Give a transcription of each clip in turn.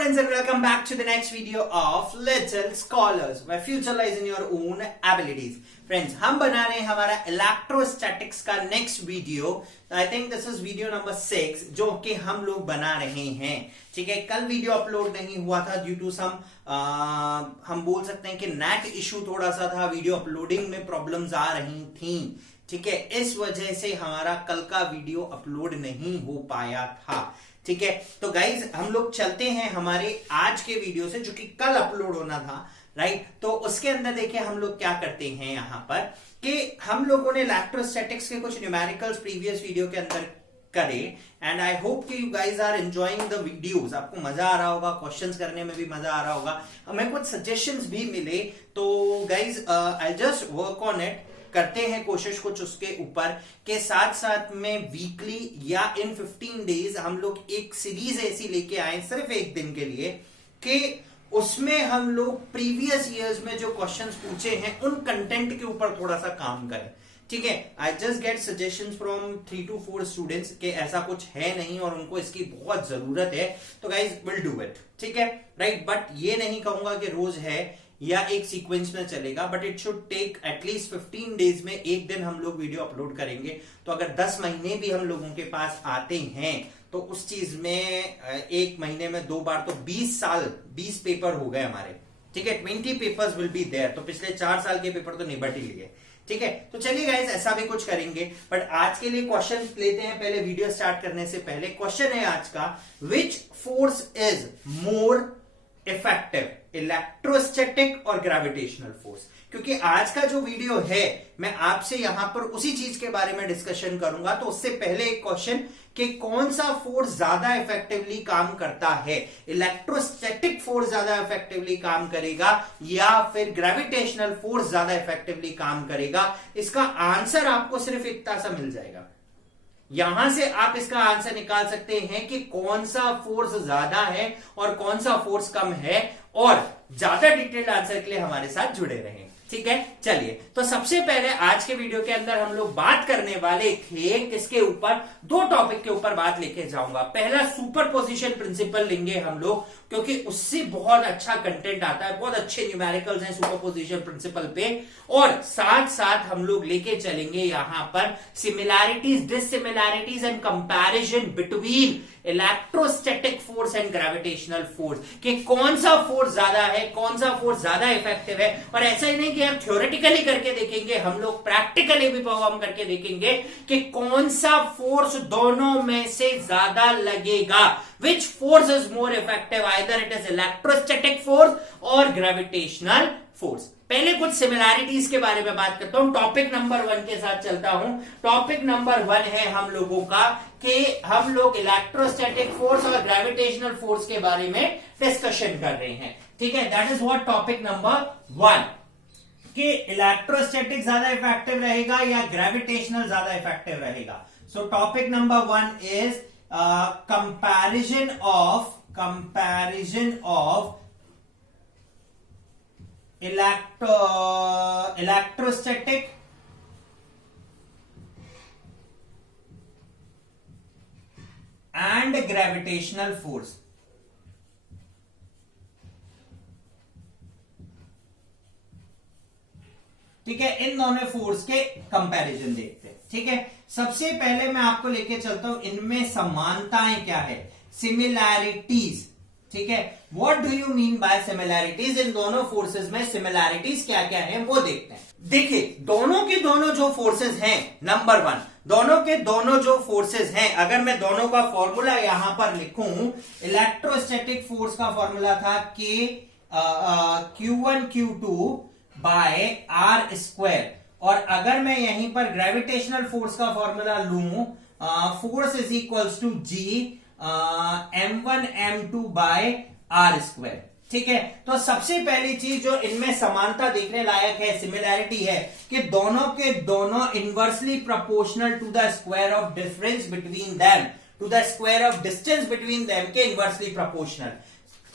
friends and welcome back to the next video of Little Scholars where future lies in your own abilities. Friends, हम बना रहे हैं हमारा electrostatics का next video. I think this is video number 6 जो कि हम लोग बना रहे हैं. ठीक है, कल वीडियो अपलोड नहीं हुआ था ड्यू टू सम हम बोल सकते हैं कि नेट इशू थोड़ा सा था, वीडियो अपलोडिंग में प्रॉब्लम्स आ रही थी. ठीक है, इस वजह से हमारा कल का वीडियो अपलोड नहीं हो पाया था. ठीक है, तो गाइज हम लोग चलते हैं हमारे आज के वीडियो से जो कि कल अपलोड होना था. राइट, तो उसके अंदर देखिए हम लोग क्या करते हैं यहां पर कि हम लोगों ने इलेक्ट्रोस्टैटिक्स के कुछ न्यूमेरिकल्स प्रीवियस वीडियो के अंदर करे एंड आई होप कि you guys are enjoying the videos. आपको मजा आ रहा होगा, क्वेश्चंस करने में भी मजा आ रहा होगा, हमें कुछ सजेशंस भी मिले. तो guys I just work on it, करते हैं कोशिश कुछ उसके ऊपर के साथ साथ में वीकली या इन 15 डेज हम लोग एक सीरीज ऐसी लेके आए सिर्फ एक दिन के लिए कि उसमें हम लोग प्रीवियस ईयर्स में जो क्वेश्चंस पूछे हैं उन कंटेंट के ऊपर थोड़ा सा काम करें. ठीक है, I just get suggestions from 3 to 4 students के ऐसा कुछ है नहीं और उनको इसकी बहुत जरूरत है, तो गाइज विल डू इट. ठीक है, राइट, बट ये नहीं कहूंगा कि रोज है या एक सीक्वेंस में चलेगा, but it should take at least 15 days में एक दिन हम लोग वीडियो अपलोड करेंगे. तो अगर 10 महीने भी हम लोगों के पास आते हैं तो उस चीज में एक महीने में 2 बार तो 20 साल 20 पेपर हो गए हमारे. ठीक है, 20 पेपर्स विल बी देयर, तो पिछले 4 साल के पेपर तो निपट ही लिए. ठीक है, तो चलिए गाइस ऐसा भी कुछ करेंगे, बट आज के लिए क्वेश्चन लेते हैं. पहले वीडियो स्टार्ट करने से पहले क्वेश्चन है आज का, which force is more effective, electrostatic और ग्रेविटेशनल फोर्स? क्योंकि आज का जो वीडियो है मैं आपसे यहां पर उसी चीज के बारे में डिस्कशन करूंगा. तो उससे पहले एक क्वेश्चन कि कौन सा फोर्स ज्यादा इफेक्टिवली काम करता है, इलेक्ट्रोस्टैटिक फोर्स ज्यादा इफेक्टिवली काम करेगा या फिर ग्रेविटेशनल फोर्स ज्यादा इफेक्टिवली काम करेगा? इसका आंसर आपको सिर्फ इतना सा मिल जाएगा. यहां से आप इसका आंसर निकाल सकते हैं कि कौन सा फोर्स ज्यादा है और कौन सा फोर्स कम है, और ज्यादा डिटेल्ड आंसर के लिए हमारे साथ जुड़े रहें. ठीक है, चलिए तो सबसे पहले आज के वीडियो के अंदर हम लोग बात करने वाले थे किसके ऊपर, 2 टॉपिक के ऊपर बात लेके जाऊंगा. पहला सुपरपोजिशन प्रिंसिपल लेंगे हम लोग क्योंकि उससे बहुत अच्छा कंटेंट आता है, बहुत अच्छे न्यूमेरिकल्स हैं सुपरपोजिशन प्रिंसिपल पे, और साथ साथ हम लोग लेके चलेंगे यहां पर similarities, dissimilarities and comparison between electrostatic force and gravitational force, कि कौन सा फोर्स ज्यादा है, कौन सा फोर्स ज्यादा इफेक्टिव है. और ऐसा ही नहीं कि हम थ्योरेटिकली करके देखेंगे, हम लोग प्रैक्टिकली भी परफॉर्म करके देखेंगे कि कौन सा फोर्स दोनों में से ज्यादा लगेगा. Which force is more effective? Either it is electrostatic force or gravitational force. पहले कुछ सिमिलैरिटीज के बारे में बात करता हूं. टॉपिक नंबर 1 के साथ चलता हूं. टॉपिक नंबर 1 है हम लोगों का कि हम लोग इलेक्ट्रोस्टैटिक फोर्स और ग्रेविटेशनल फोर्स के बारे में डिस्कशन कर रहे हैं. ठीक है, that is what topic number 1, कि इलेक्ट्रोस्टैटिक ज्यादा इफेक्टिव रहेगा या ग्रेविटेशनल ज्यादा इफेक्टिव रहेगा. सो topic number 1 is comparison of electrostatic and gravitational force. ठीक है, इन दोनों फोर्स के कंपैरिजन देखते हैं. ठीक है, सबसे पहले मैं आपको लेके चलता हूं इनमें समानताएं क्या है, सिमिलैरिटीज. ठीक है, what do you mean by similarities? इन दोनों फोर्सेस में सिमिलैरिटीज क्या क्या है वो देखते हैं. देखिए, दोनों के दोनों जो फोर्सेस हैं, नंबर 1, दोनों के दोनों जो फोर्सेस हैं, अगर मैं दोनों का फॉर्मूला यहां पर लिखूं, इलेक्ट्रोस्टैटिक फोर्स का फॉर्मूला था कि Q1 Q2 bye R square, और अगर मैं यहीं पर ग्रेविटेशनल फोर्स का फॉर्मूला लूं, force is equals to G M1 M2 by R square. ठीक है, तो सबसे पहली चीज जो इनमें समानता देखने लायक है, सिमिलैरिटी है, कि दोनों के दोनों inversely proportional to the square of difference between them, to the square of distance between them के inversely proportional.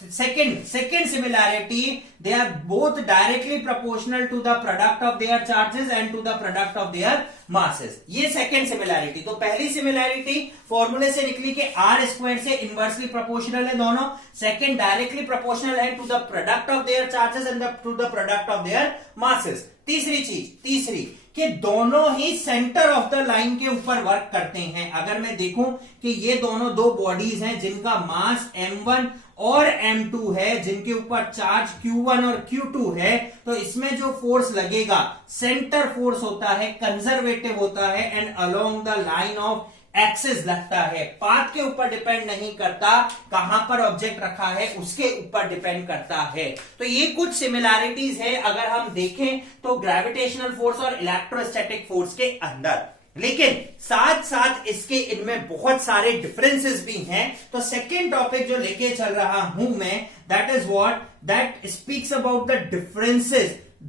second similarity, they are both directly proportional to the product of their charges and to the product of their masses. ये second similarity. तो पहली similarity फॉर्मूले से निकली कि r square से inversely proportional है दोनों. सेकंड डायरेक्टली प्रोपोर्शनल है to the product of their charges and to the product of their masses. तीसरी कि दोनों ही सेंटर ऑफ द लाइन के ऊपर वर्क करते हैं. अगर मैं देखूं कि ये दोनों दो बॉडीज हैं जिनका मास m1 और m2 है, जिनके ऊपर चार्ज q1 और q2 है, तो इसमें जो फोर्स लगेगा सेंटर फोर्स होता है, कंजर्वेटिव होता है and along the line of axis लगता है. पाथ के ऊपर डिपेंड नहीं करता, कहां पर ऑब्जेक्ट रखा है उसके ऊपर डिपेंड करता है. तो ये कुछ सिमिलैरिटीज है अगर हम देखें तो ग्रेविटेशनल फोर्स और इलेक्ट्रोस्टैटिक फोर्स के अंदर. लेकिन साथ साथ इसके इनमें बहुत सारे डिफरेंसेस भी हैं. तो सेकेंड टॉपिक जो लेके चल रहा हूं मैं, that is what, that speaks about the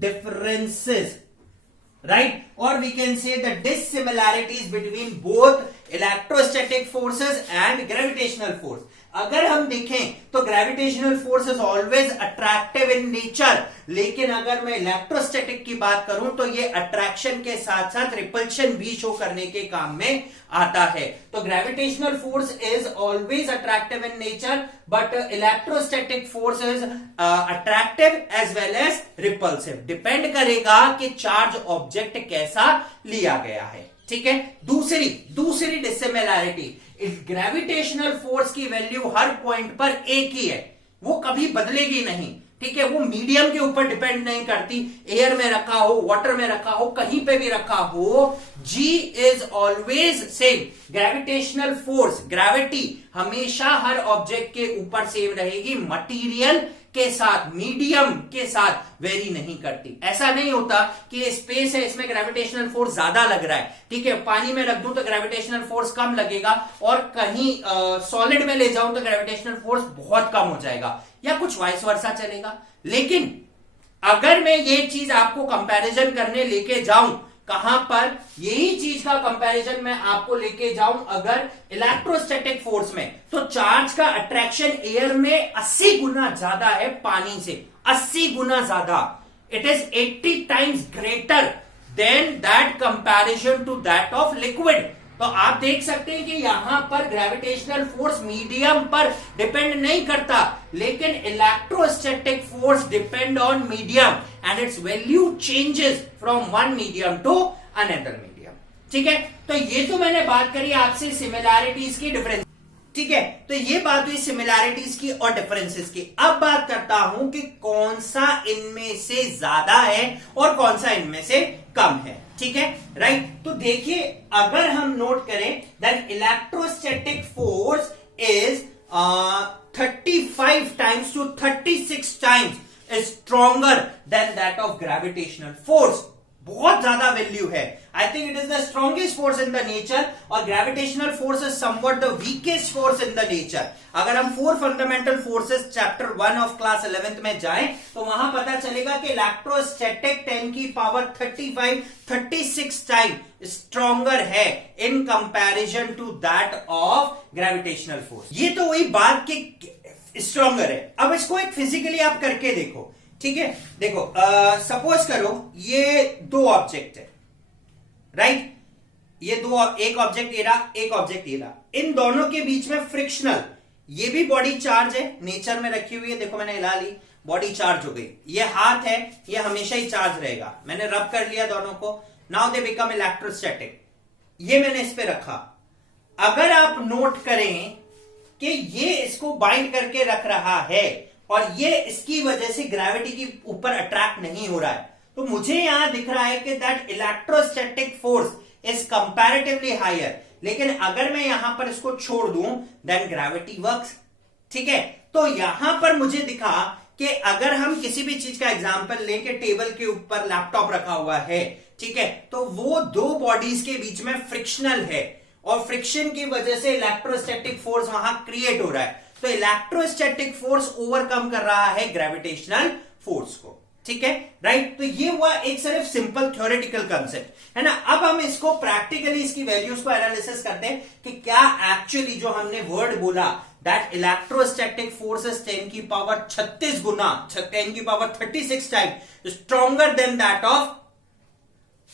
differences, right? Or we can say the dissimilarities between both electrostatic forces and gravitational force. अगर हम देखें तो gravitational force is always attractive in nature, लेकिन अगर मैं इलेक्ट्रोस्टैटिक की बात करूं तो ये अट्रैक्शन के साथ साथ रिपल्शन भी शो करने के काम में आता है. तो gravitational force is always attractive in nature, but electrostatic force is attractive as well as repulsive. Depend करेगा कि चार्ज ऑब्जेक्ट कैसा लिया गया है. ठीक है. दूसरी डिसिमिलैरिटी, ग्रेविटेशनल फोर्स की वैल्यू हर पॉइंट पर एक ही है, वो कभी बदलेगी नहीं. ठीक है. वो मीडियम के ऊपर डिपेंड नहीं करती, एयर में रखा हो, वाटर में रखा हो, कहीं पे भी रखा हो, G is always same. Gravitational force, gravity हमेशा हर ऑब्जेक्ट के ऊपर सेम रहेगी, मटीरियल के साथ, मीडियम के साथ वेरी नहीं करती. ऐसा नहीं होता कि स्पेस है इसमें ग्रेविटेशनल फोर्स ज्यादा लग रहा है, ठीक है, पानी में रख दूं तो ग्रेविटेशनल फोर्स कम लगेगा, और कहीं सॉलिड में ले जाऊं तो ग्रेविटेशनल फोर्स बहुत कम हो जाएगा, या कुछ वाइस वर्सा चलेगा. लेकिन अगर मैं ये चीज आपको कंपैरिजन करने लेके जाऊं, कहां पर, यही चीज का कंपैरिजन मैं आपको लेके जाऊं अगर इलेक्ट्रोस्टैटिक फोर्स में, तो चार्ज का अट्रैक्शन एयर में 80 गुना ज्यादा है पानी से, 80 गुना ज्यादा. It is 80 times greater than that comparison to that of liquid. तो आप देख सकते हैं कि यहां पर ग्रेविटेशनल फोर्स मीडियम पर डिपेंड नहीं करता, लेकिन electrostatic force depend on medium and its value changes from one medium to another medium. ठीक है. तो ये तो मैंने बात करी आपसे सिमिलैरिटीज की, डिफरेंस. ठीक है. तो ये बात हुई सिमिलैरिटीज की और डिफरेंसेस की. अब बात करता हूं कि कौन सा इनमें से ज्यादा है और कौन सा इनमें से कम है. ठीक है. राइट. तो देखिए, अगर हम नोट करें that electrostatic force is 35 times to 36 times stronger than that of gravitational force. बहुत ज्यादा वैल्यू है. I think it is the strongest force in the nature, और gravitational force is somewhat the weakest force in the nature. अगर हम 4 fundamental forces chapter 1 of class 11th में जाएं तो वहां पता चलेगा कि इलेक्ट्रोस्टैटिक 10 की पावर 36 टाइम स्ट्रॉन्गर है in comparison to that of gravitational force. ये तो वही बात कि स्ट्रॉन्गर है. अब इसको एक फिजिकली आप करके देखो. ठीक है. देखो, सपोज करो ये दो ऑब्जेक्ट है, राइट. ये दो, एक ऑब्जेक्ट ये रहा, एक ऑब्जेक्ट ये रहा. इन दोनों के बीच में फ्रिक्शनल, ये भी बॉडी चार्ज है, नेचर में रखी हुई है. देखो मैंने हिला ली, बॉडी चार्ज हो गई. ये हाथ है, ये हमेशा ही चार्ज रहेगा. मैंने रब कर लिया दोनों को, नाउ दे बिकम इलेक्ट्रोस्टैटिक. ये मैंने इस पे रखा. अगर आप नोट करें कि ये इसको बाइंड करके रख रहा है और ये इसकी वजह से ग्रेविटी के ऊपर अट्रैक्ट नहीं हो रहा है, तो मुझे यहां दिख रहा है कि that electrostatic force is comparatively higher. लेकिन अगर मैं यहां पर इसको छोड़ दूं देन ग्रेविटी वर्क्स. ठीक है. तो यहां पर मुझे दिखा कि अगर हम किसी भी चीज का एग्जांपल लें कि टेबल के ऊपर लैपटॉप रखा हुआ है, ठीक है, तो वो दो बॉडीज के बीच में फ्रिक्शनल है और फ्रिक्शन की वजह से इलेक्ट्रोस्टैटिक फोर्स वहां क्रिएट हो रहा है. तो इलेक्ट्रोस्टैटिक फोर्स ओवरकम कर रहा है ग्रेविटेशनल फोर्स को. ठीक है, राइट। तो ये हुआ एक सिर्फ सिंपल थ्योरेटिकल कंसेप्ट, है ना। अब हम इसको प्रैक्टिकली इसकी वैल्यूज को एनालिसिस करते हैं कि क्या एक्चुअली जो हमने वर्ड बोला दैट इलेक्ट्रोस्टैटिक फोर्स इज 10 की पावर 36 गुना 10 की power 36 time stronger than that of,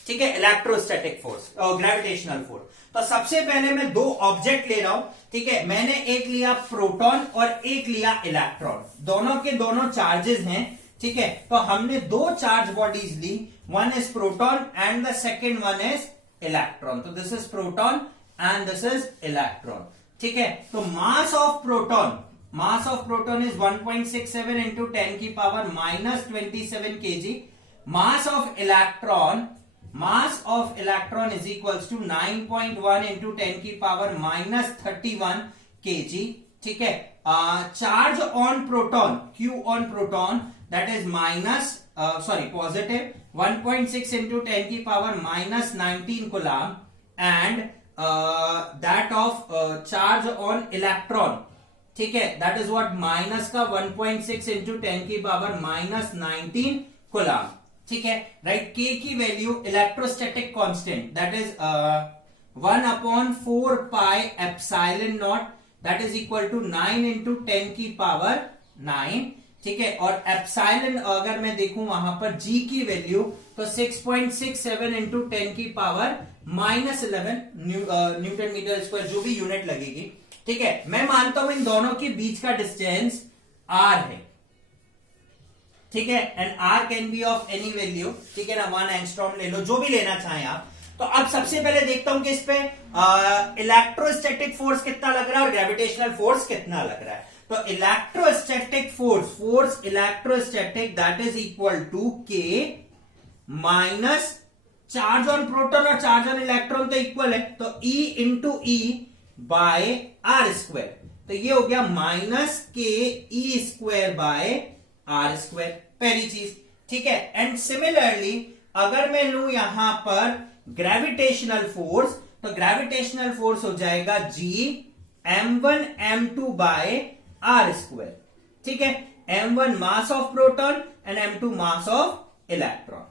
ठीक है, इलेक्ट्रोस्टैटिक फोर्स और ग्रेविटेशनल फोर्स। तो सबसे पहले मैं दो ऑब्जेक्ट ले रहा हूं, ठीक है। मैंने एक लिया प्रोटॉन और एक लिया इलेक्ट्रॉन, दोनों के दोनों चार्जेस हैं, ठीक है। तो हमने दो चार्ज बॉडीज ली, one is proton and the second one is electron. तो this is proton and this is electron, ठीक है। तो mass of proton is 1.67 into 10 की power -27 kg. Mass of electron is equals to 9.1 into 10 की power -31 kg, ठीक है। Charge on proton, Q on proton, that is positive 1.6 into 10 की power -19 coulomb, and that of charge on electron, ठीक है, that is what minus का 1.6 into 10 की power -19 coulomb, ठीक है, राइट। K की value electrostatic constant that is 1/4 pi epsilon nought, that is equal to 9 into 10 की power 9, ठीक है। और एप्सिलॉन अगर मैं देखूं वहां पर G की वैल्यू तो 6.67 इंटू 10 की पावर -11 न्यूटन मीटर स्क्वायर, जो भी यूनिट लगेगी, ठीक है। मैं मानता हूं इन दोनों के बीच का डिस्टेंस R है, ठीक है, and R can be of any value, ठीक है ना, 1 एंगस्ट्रॉम ले लो, जो भी लेना चाहें आप। तो अब सबसे पहले देखता हूं कि इस पे इलेक्ट्रोस्टैटिक फोर्स कितना लग रहा है और ग्रेविटेशनल फोर्स कितना लग रहा है। तो electrostatic force electrostatic that is equal to K minus charge on proton और चार्ज ऑन इलेक्ट्रॉन तो इक्वल है, तो E into E by R square, तो ये हो गया -KE² बाय R स्क्वायर, पहली चीज, ठीक है। एंड सिमिलरली अगर मैं लू यहां पर ग्रेविटेशनल फोर्स, तो ग्रेविटेशनल फोर्स हो जाएगा G m1 m2 bye R square, ठीक है। m1 mass of proton and m2 mass of electron,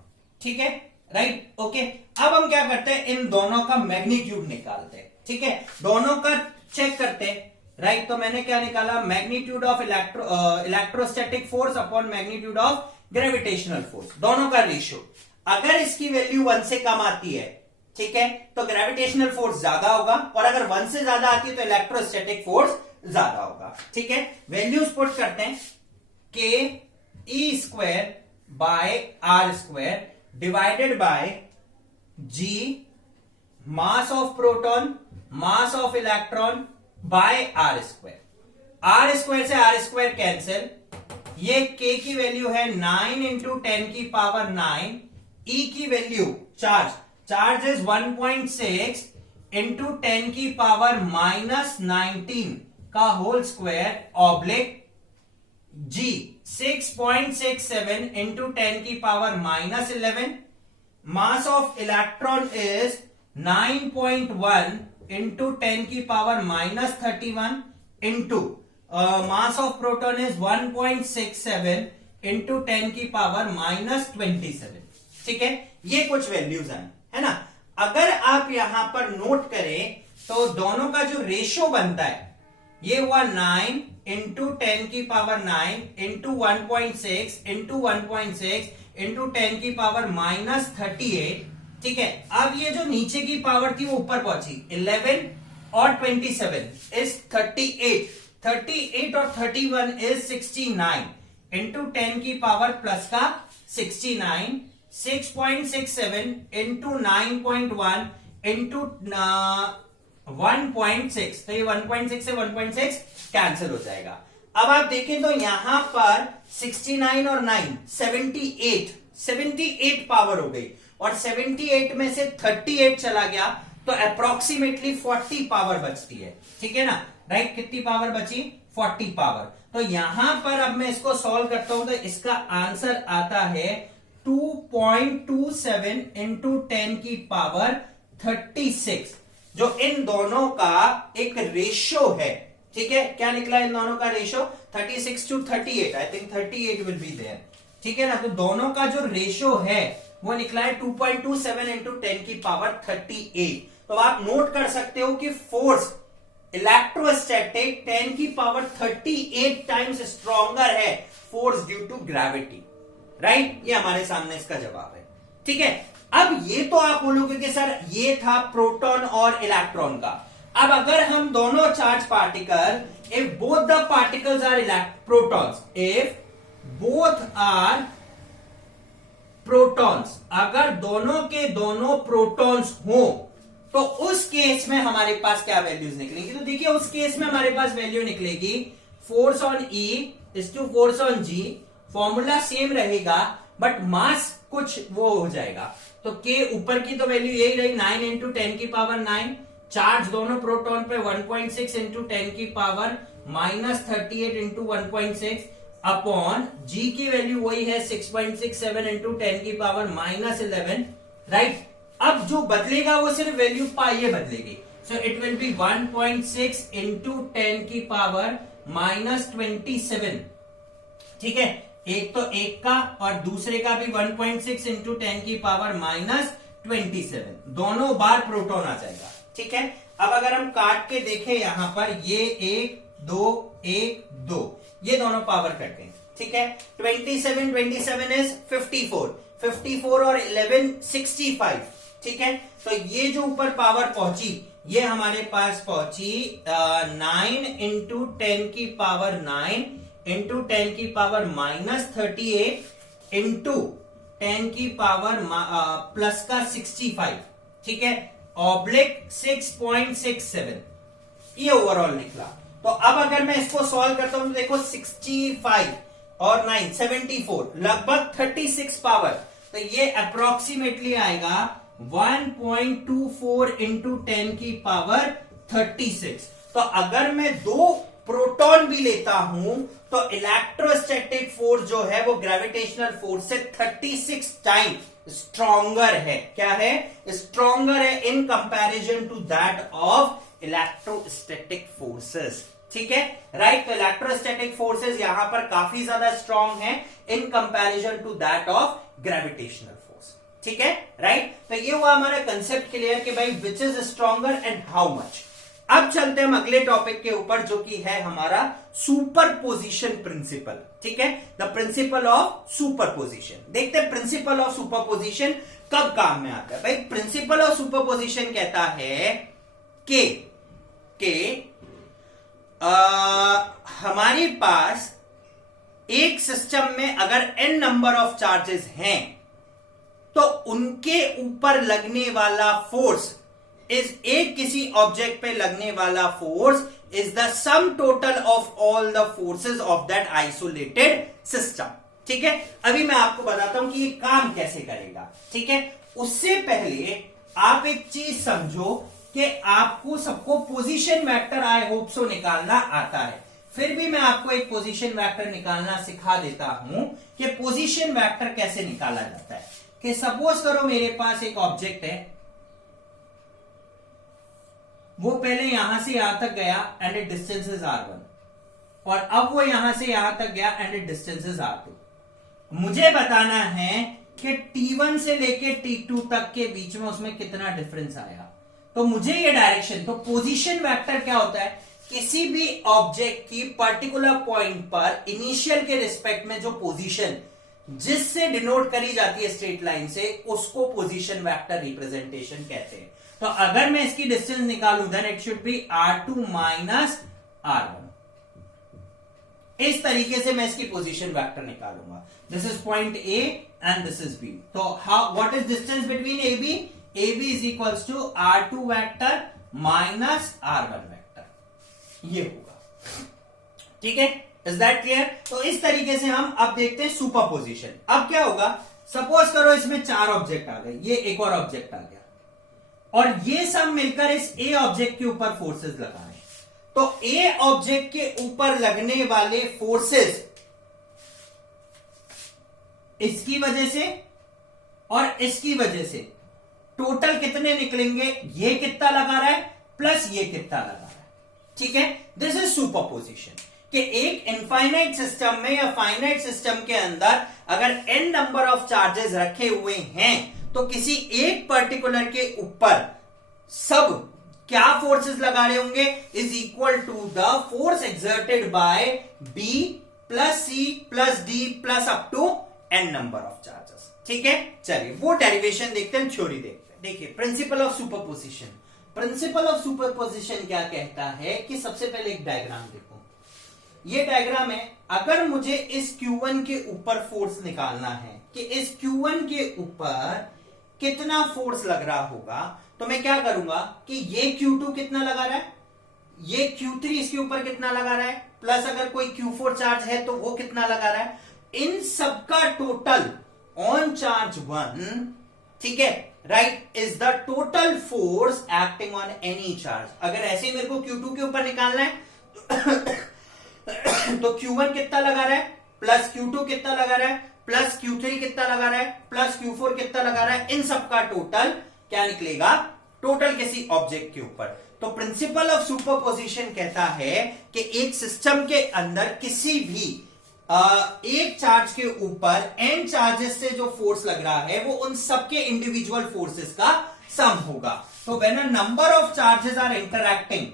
ठीक है, राइट, ओके। अब हम क्या करते हैं, इन दोनों का मैग्नीट्यूड निकालते हैं, ठीक है, दोनों का चेक करते हैं, राइट। तो मैंने क्या निकाला, magnitude of electrostatic force upon magnitude of gravitational force, दोनों का रेशियो। अगर इसकी वैल्यू 1 से कम आती है, ठीक है, तो ग्रेविटेशनल फोर्स ज्यादा होगा, और अगर 1 से ज्यादा आती है तो इलेक्ट्रोस्टैटिक फोर्स ज्यादा होगा, ठीक है। वैल्यूज पुट करते हैं, KE² by R square divided by G mass of proton mass of electron by R square. R square से R स्क्वायर कैंसिल, ये K की वैल्यू है 9 इंटू 10 की पावर 9, E की वैल्यू चार्ज इज 1.6 इंटू 10 की power -19 का whole square oblique G 6.67 into 10 की power -11, mass of electron is 9.1 into 10 की power -31 into mass of proton is 1.67 into 10 की पावर -27, ठीक है। ये कुछ वैल्यूज हैं, है ना। अगर आप यहां पर नोट करें तो दोनों का जो रेशियो बनता है, ये हुआ 9 इंटू 10 की पावर 9 इंटू 1.6 इंटू 1.6 इंटू 10 की पावर -38, ठीक है। अब ये जो नीचे की पावर थी वो ऊपर पहुंची, 11 और 27 इज 38 और 31 इज 69 इंटू 10 की पावर प्लस का 69, 6.67 इंटू 9.1 इंटू 1.6, तो ये 1.6 से 1.6 कैंसिल हो जाएगा। अब आप देखें तो यहां पर 69 और 9 78 पावर हो गई, और 78 में से 38 चला गया तो अप्रोक्सीमेटली 40 पावर बचती है, ठीक है ना, राइट। कितनी पावर बची, 40 पावर। तो यहां पर अब मैं इसको सॉल्व करता हूं तो इसका आंसर आता है 2.27 इंटू 10 की पावर 36, जो इन दोनों का एक रेशियो है, ठीक है। क्या निकला इन दोनों का ratio, 36 to 38, I think 38 will be there, ठीक है ना। तो दोनों का जो रेशियो है वो निकला है 2.27 इंटू 10 की पावर 38। तो आप नोट कर सकते हो कि फोर्स इलेक्ट्रोस्टैटिक 10 की पावर 38 टाइम्स स्ट्रॉन्गर है force due to gravity, right. ये हमारे सामने इसका जवाब है, ठीक है। अब ये तो आप बोलोगे कि सर ये था प्रोटॉन और इलेक्ट्रॉन का। अब अगर हम दोनों charge particle, if both the particles are protons, if both are protons, अगर दोनों के दोनों प्रोटॉन्स हो तो उस केस में हमारे पास क्या वैल्यूज निकलेंगी। तो देखिए उस केस में हमारे पास वैल्यू निकलेगी force on E is to force on G। Formula same रहेगा बट मास कुछ वो हो जाएगा। तो K ऊपर की तो वैल्यू यही रही 9 इंटू 10 की पावर 9, चार्ज दोनों प्रोटॉन पे 1.6 इंटू 10 की power minus 38 into 1.6 upon G की वैल्यू वही है 6.67 इंटू 10 की पावर माइनस 11, राइट। अब जो बदलेगा वो सिर्फ वैल्यू पाई बदलेगी। So it will be 1.6 into 10 की पावर माइनस 27, ठीक है। एक तो एक का और दूसरे का भी 1.6 इंटू 10 की पावर माइनस 27, दोनों बार प्रोटॉन आ जाएगा, ठीक है। अब अगर हम काट के देखें यहां पर ये 1 2 1 2 ये दोनों पावर कट गए, ठीक है। 27 27 इज 54 और 11 65, ठीक है। तो ये जो ऊपर पावर पहुंची ये हमारे पास पहुंची 9 इंटू 10 की पावर 9 इंटू 10 की पावर माइनस 38 इंटू 10 की पावर प्लस का 65, ठीक है, ऑब्लिक 6.67, ये ओवरऑल निकला। तो अब अगर मैं इसको सॉल्व करता हूं तो देखो 65 और 9 74, लगभग 36 पावर। तो ये अप्रोक्सीमेटली आएगा 1.24 इंटू 10 की पावर 36। तो अगर मैं दो प्रोटॉन भी लेता हूं तो इलेक्ट्रोस्टैटिक फोर्स जो है वो ग्रेविटेशनल फोर्स से 36 टाइम स्ट्रॉन्गर है। क्या है? स्ट्रॉन्गर है in comparison to that of electrostatic forces, ठीक है, राइट। तो इलेक्ट्रोस्टैटिक फोर्सेस यहां पर काफी ज्यादा स्ट्रॉन्ग है in comparison to that of gravitational force, ठीक है, राइट। तो ये हुआ हमारा कंसेप्ट क्लियर कि भाई which is stronger and how much. अब चलते हैं हम अगले टॉपिक के ऊपर जो कि है हमारा सुपरपोजिशन प्रिंसिपल, ठीक है, द प्रिंसिपल ऑफ सुपरपोजिशन। देखते हैं प्रिंसिपल ऑफ सुपरपोजिशन कब काम में आता है। भाई प्रिंसिपल ऑफ सुपरपोजिशन कहता है कि हमारे पास एक सिस्टम में अगर n नंबर ऑफ चार्जेस हैं तो उनके ऊपर लगने वाला फोर्स इज एक किसी ऑब्जेक्ट पे लगने वाला force is the sum total of all the forces of that isolated system, ठीक है। अभी मैं आपको बताता हूं कि ये काम कैसे करेगा, ठीक है। उससे पहले आप एक चीज समझो कि आपको सबको position vector I hope so निकालना आता है। फिर भी मैं आपको एक पोजीशन वेक्टर निकालना सिखा देता हूं कि पोजीशन वेक्टर कैसे निकाला जाता है। कि सपोज करो मेरे पास एक ऑब्जेक्ट है, वो पहले यहां से यहां तक गया and it distance is r1 और अब वो यहां से यहां तक गया and it distance is r2। मुझे बताना है कि t1 से लेके t2 तक के बीच में उसमें कितना डिफरेंस आया। तो मुझे ये डायरेक्शन, तो पोजीशन वेक्टर क्या होता है? किसी भी ऑब्जेक्ट की पर्टिकुलर पॉइंट पर इनिशियल के रिस्पेक्ट में जो पोजीशन जिससे डिनोट करी जाती है स्ट्रेट लाइन से, उसको पोजीशन वेक्टर रिप्रेजेंटेशन कहते हैं। तो अगर मैं इसकी डिस्टेंस निकालूं then it should be r2 minus r1। इस तरीके से मैं इसकी पोजीशन वेक्टर निकालूंगा। This is point A and this is B। तो how what is distance between AB? AB is equals to r2 vector minus r1 vector, ये होगा, ठीक है। Is that clear? तो इस तरीके से हम अब देखते हैं सुपरपोजिशन। अब क्या होगा? सपोज करो इसमें 4 ऑब्जेक्ट आ गए, ये एक और ऑब्जेक्ट आ गया और ये सब मिलकर इस A ऑब्जेक्ट के ऊपर फोर्सेस लगा रहे हैं। तो A ऑब्जेक्ट के ऊपर लगने वाले फोर्सेस इसकी वजह से और इसकी वजह से टोटल कितने निकलेंगे? ये कितना लगा रहा है प्लस ये कितना लगा रहा है, ठीक है। This is superposition. कि एक इनफाइनाइट सिस्टम में या फाइनाइट सिस्टम के अंदर अगर n नंबर ऑफ चार्जेस रखे हुए हैं तो किसी एक पर्टिकुलर के ऊपर सब क्या फोर्सेस लगा रहे होंगे is equal to the force exerted by B plus C plus D plus up to n number of charges. ठीक है, चलिए वो डेरिवेशन देखते हैं, थ्योरी देखते हैं। देखिए principle of superposition, principle of superposition क्या कहता है कि सबसे पहले एक डायग्राम देखो, ये डायग्राम है। अगर मुझे इस Q1 के ऊपर फोर्स निकालना है कि इस Q1 के ऊपर कितना फोर्स लग रहा होगा, तो मैं क्या करूंगा कि ये Q2 कितना लगा रहा है, ये Q3 इसके ऊपर कितना लगा रहा है, प्लस अगर कोई Q4 चार्ज है तो वो कितना लगा रहा है, इन सबका टोटल ऑन चार्ज 1, ठीक है, right, is the total force acting on any charge. अगर ऐसे ही मेरे को Q2 के ऊपर निकालना है तो Q1 कितना लगा रहा है, प्लस Q2 कितना लगा रहा है, प्लस Q3 कितना लगा रहा है, प्लस Q4 कितना लगा रहा है, इन सबका टोटल क्या निकलेगा, टोटल किसी ऑब्जेक्ट के ऊपर। तो प्रिंसिपल ऑफ सुपरपोजिशन कहता है कि एक सिस्टम के अंदर किसी भी एक चार्ज के ऊपर n चार्जेस से जो फोर्स लग रहा है वो उन सबके इंडिविजुअल फोर्सेस का सम होगा। तो when a number of charges are interacting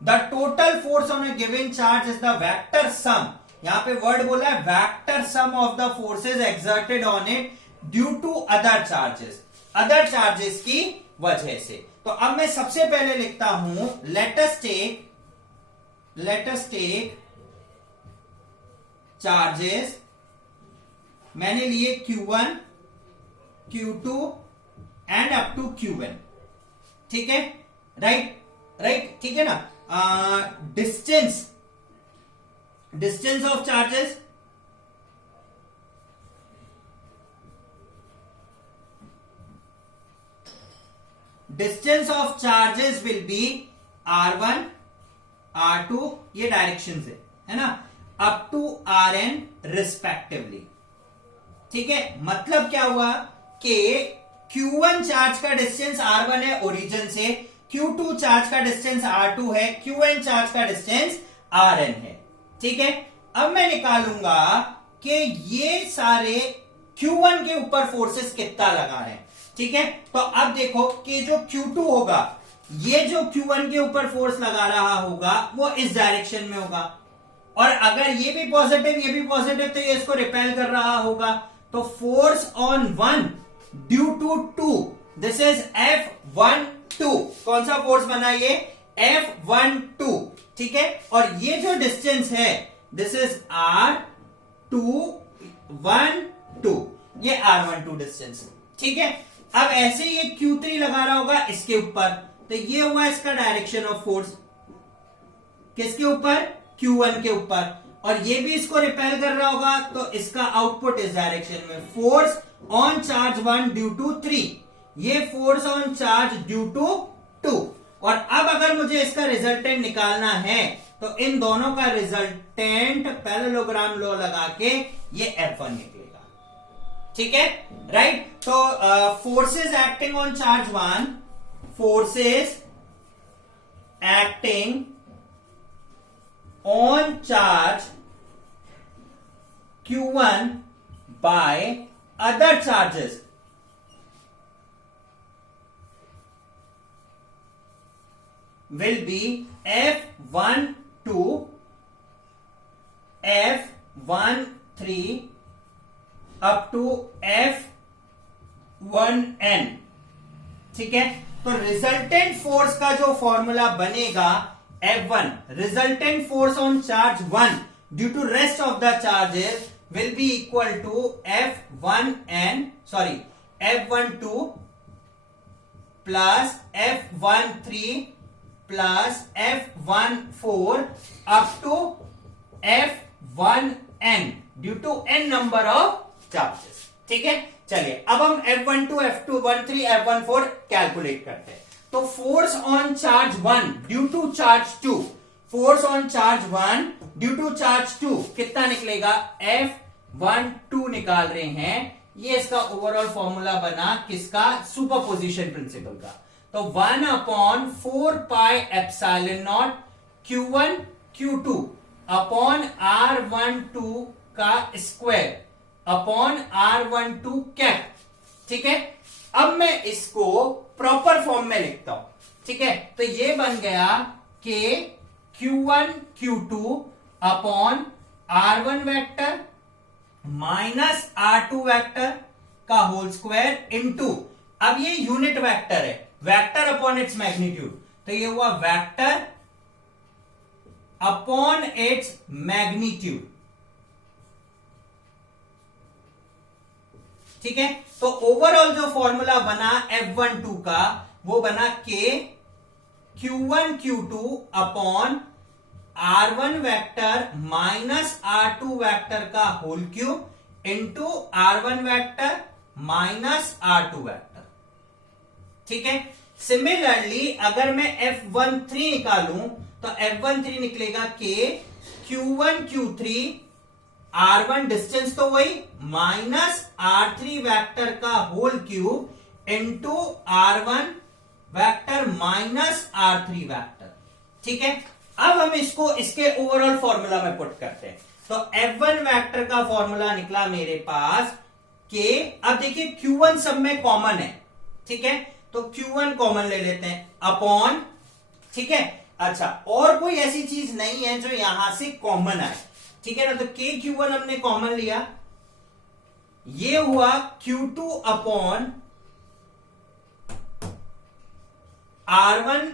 the total force on a given charge is the vector sum, यहां पे वर्ड बोला है vector sum of the forces exerted on it due to other charges, other charges की वजह से। तो अब मैं सबसे पहले लिखता हूं लेट अस टेक चार्जेस, मैंने लिए Q1 Q2 and up to Qn, ठीक है, राइट, ठीक है ना। Distance of charges, distance of charges will be R1 R2, ये डायरेक्शन है ना, अप टू Rn रिस्पेक्टिवली। ठीक है, मतलब क्या हुआ कि Q1 चार्ज का डिस्टेंस R1 है ओरिजिन से, Q2 चार्ज का डिस्टेंस R2 है, Qn चार्ज का डिस्टेंस Rn है। ठीक है, अब मैं निकालूंगा कि ये सारे Q1 के ऊपर फोर्सेस कितना लगा रहे हैं। ठीक है, तो अब देखो कि जो Q2 होगा, ये जो Q1 के ऊपर फोर्स लगा रहा होगा वो इस डायरेक्शन में होगा, और अगर ये भी पॉजिटिव ये भी पॉजिटिव तो ये इसको रिपेल कर रहा होगा। तो force on 1 due to 2, this is F12। कौन सा फोर्स बना ये, F12। ठीक है, और ये जो डिस्टेंस है दिस इज R212, ये R12 डिस्टेंस। ठीक है, अब ऐसे ये Q3 लगा रहा होगा इसके ऊपर, तो ये हुआ इसका डायरेक्शन ऑफ फोर्स, किसके ऊपर, Q1 के ऊपर, और ये भी इसको रिपेल कर रहा होगा तो इसका आउटपुट इस डायरेक्शन में। Force on charge 1 due to 3, ये force on charge due to 2। और अब अगर मुझे इसका रिजल्टेंट निकालना है तो इन दोनों का रिजल्टेंट पैरेललोग्राम लॉ लगा के ये F1 निकलेगा। ठीक है, राइट। तो forces acting on charge 1, forces acting on charge Q1 by other charges will be F12, F13 up to F1n। ठीक है, तो रिजल्टेंट फोर्स का जो फॉर्मूला बनेगा F1, resultant force on charge 1 due to rest of the charges will be equal to F12 plus F13 plus F14 up to F1n due to n number of charges। ठीक है, चलिए अब हम F12, F213, F14 calculate करते हैं। तो force on charge 1 due to charge 2, force on charge 1 due to charge 2 कितना निकलेगा, F12 निकाल रहे हैं। ये इसका ओवरऑल फॉर्मूला बना किसका, सुपरपोजिशन प्रिंसिपल का। तो 1/4 pi epsilon not Q1 Q2 upon R12 का स्क्वायर अपॉन R12 कैप। ठीक है, अब मैं इसको प्रॉपर फॉर्म में लिखता हूं। ठीक है, तो ये बन गया K Q1 Q2 upon R1 vector minus R2 vector का होल स्क्वायर इनटू, अब ये यूनिट वेक्टर है, वेक्टर अपॉन इट्स मैग्नीट्यूड, तो ये हुआ वेक्टर अपॉन इट्स मैग्नीट्यूड। ठीक है, तो ओवरऑल जो फॉर्मूला बना F12 का वो बना K Q1 Q2 upon R1 vector minus R2 vector का whole cube into R1 vector minus R2 vector. ठीक है, सिमिलरली अगर मैं F13 निकालूं तो F13 निकलेगा K Q1 Q3 R1 distance तो वही माइनस R3 वेक्टर का whole cube into R1 vector minus R3 vector. ठीक है, अब हम इसको इसके ओवरऑल फॉर्मूला में पुट करते हैं, तो F1 वेक्टर का फॉर्मूला निकला मेरे पास K, अब देखिए Q1 सब में कॉमन है। ठीक है, तो Q1 कॉमन ले लेते हैं अपॉन, ठीक है, अच्छा और कोई ऐसी चीज नहीं है जो यहां से कॉमन आए। ठीक है ना, तो K Q1 हमने कॉमन लिया, ये हुआ Q2 upon R1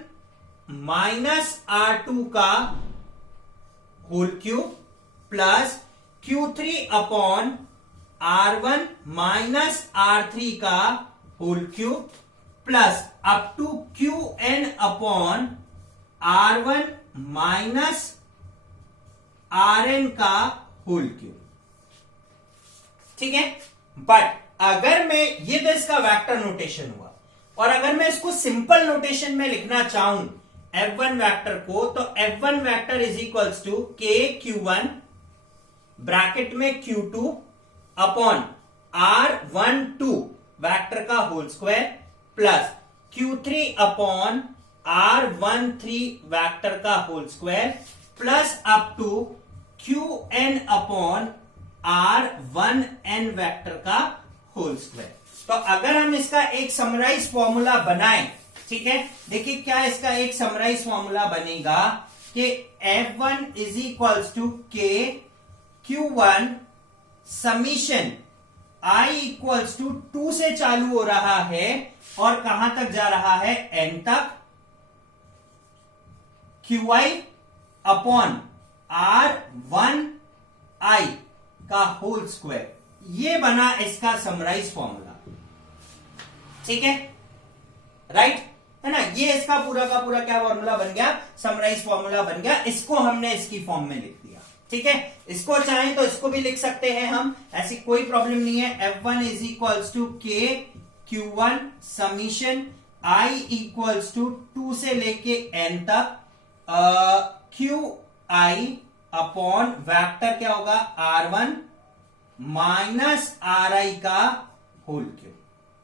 minus R2 का whole cube plus Q3 upon R1 minus R3 का whole cube plus up to Qn upon R1 minus Rn का होल क्यूब। ठीक है, बट अगर मैं ये तो इसका वेक्टर नोटेशन हुआ, और अगर मैं इसको सिंपल नोटेशन में लिखना चाहूं F1 वेक्टर को, तो F1 vector is equals to K Q1 bracket में Q2 अपॉन R12 वेक्टर का whole square plus Q3 upon R13 vector का whole square plus up to Qn upon R1n vector का whole square. तो अगर हम इसका एक समराइज फॉर्मूला बनाएं, ठीक है, देखिए क्या इसका एक समराइज फॉर्मूला बनेगा कि F1 is equals to K Q1 summation I equals to 2 से चालू हो रहा है और कहां तक जा रहा है, n तक, QI अपॉन R1I का होल स्क्वायर। ये बना इसका समराइज फॉर्मूला। ठीक है, राइट है ना, ये इसका पूरा का पूरा क्या फॉर्मूला बन गया, समराइज फॉर्मूला बन गया। इसको हमने इसकी फॉर्म में लिख दिया। ठीक है, इसको चाहें तो इसको भी लिख सकते हैं हम, ऐसी कोई प्रॉब्लम नहीं है। F1 is equals to K Q1 summation I equals to 2 से लेके n तक QI अपॉन वेक्टर क्या होगा, R1 माइनस RI का होल क्यूब।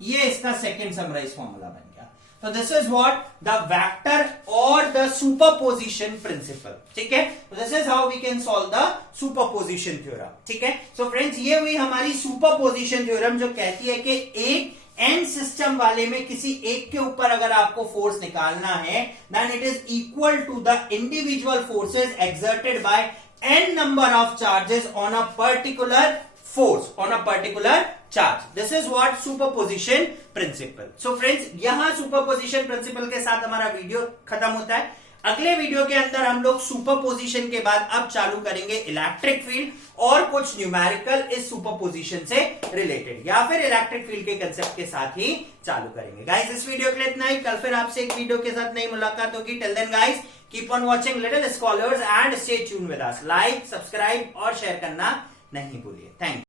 ये इसका सेकेंड समराइज फॉर्मूला बन गया। तो this is what the vector और द सुपरपोजिशन प्रिंसिपल। ठीक है, तो this is how we can solve the superposition theorem. ठीक है, सो फ्रेंड्स ये हुई हमारी सुपरपोजिशन थ्योरम जो कहती है कि एक n सिस्टम वाले में किसी एक के ऊपर अगर आपको फोर्स निकालना है, then it is equal to the individual forces exerted by n number of charges on a particular force on a particular charge. This is what superposition principle. So friends, यहां superposition principle के साथ हमारा video खत्म होता है। अगले video के अंदर हम लोग सुपरपोजिशन के बाद अब चालू करेंगे इलेक्ट्रिक फील्ड और कुछ न्यूमेरिकल इस सुपरपोजिशन से रिलेटेड, या फिर इलेक्ट्रिक फील्ड के कंसेप्ट के साथ ही चालू करेंगे। गाइस इस वीडियो के लिए इतना ही, कल फिर आपसे एक वीडियो के साथ नई मुलाकात होगी। Till then guys keep on watching Little Scholars and stay tune with us. Like, subscribe और शेयर करना नहीं भूलिए। Thank you.